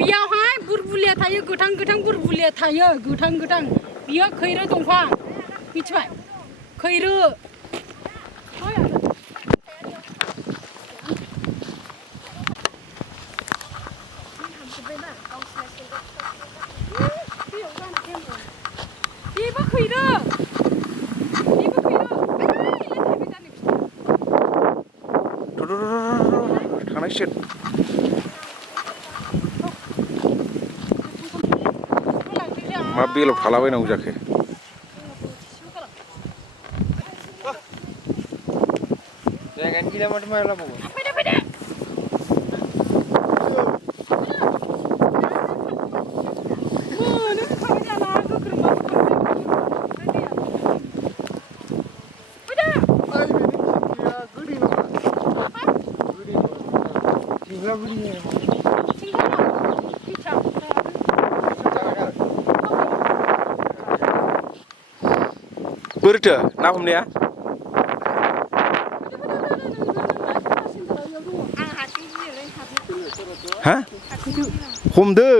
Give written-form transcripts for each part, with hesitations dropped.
बेयावहाय बुरबुलिया थायो गोथां गोथां बुरबुलिया थायो गोथां गोथां बियो खैरो दंफां मिथिबाय खैरो बेबो खैरो थांनांसिगोन मा बेलाव थालाबायनांगौ जाखो जायगानि गैला माथो मायाव लाबावगोन बोरैथो ना हमनाया हा हमदो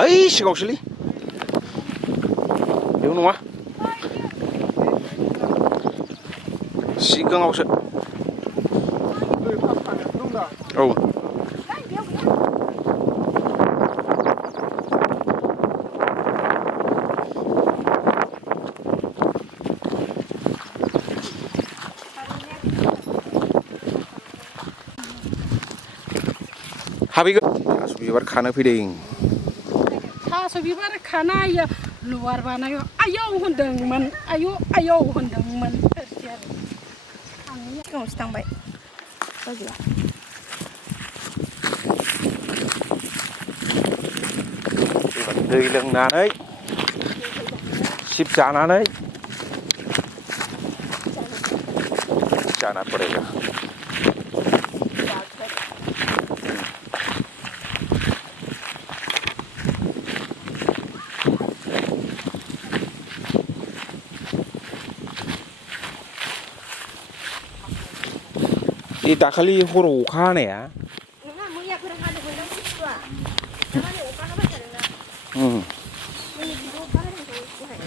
ओइ सिगाङावसोलै बेयाव नङा सिगाङावसो औ हाबैगोन थास' बिबार खानो फैदों थास' बिबार खानाय लुवार बानायो आयौ होनदोंमोन आयौ आयौ होनदोंमोन सिगाङावसो थांबाय बाजैया दै लोंनानै सिप जानानै जाना पड़ेगा बे दाखालि हराव अखा हानाया नङा मैयाफोर हादोंमोन ना बुस्थुआ दामानि अखा हाबाय थादोंना मैया बिदिनो अखा हादोंथ' दहाय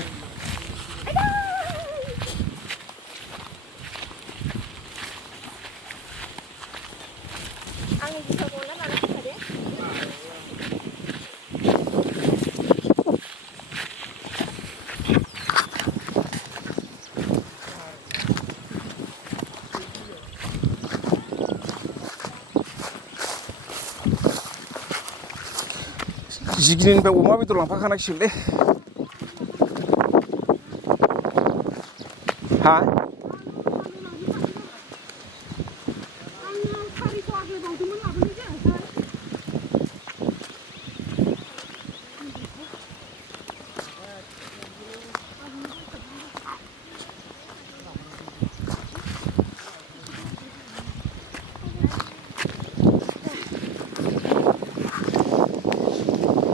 आंनि जुथाखौ ना लाना फैखा दे जिगिरिनिफ्राय अमा बेदर लांफाखानांसिगोनलै हा आङो 400 होबावदोंमोन लाबोनो